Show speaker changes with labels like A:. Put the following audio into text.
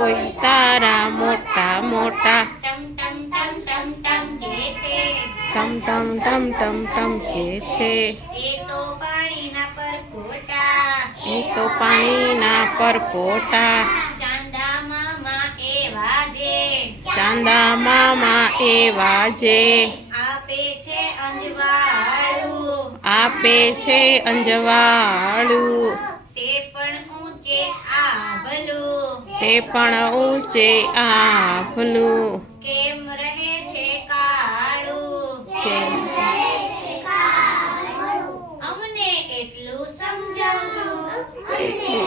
A: હોય તારા મોટા મોટા.
B: ટમ ટમ ટમ ટમ કે છે.
A: ટમ ટમ ટમ ટમ ટમ કે છે.
B: એ તો પાણીના પરપોટા
A: એ તો પાણીના પરપોટા
B: ચાંદા મામા એવા જે
A: ચાંદા મામા એવા જે
B: આપે છે અંજવાળું.
A: આપે છે અંજવાળું.
B: તે પણ ઊંચે આભલું.
A: તે પણ ઊંચે આભલું.
B: કેમ રહે છે કાળું?
A: કે
B: અમને એટલું સમજાવજો.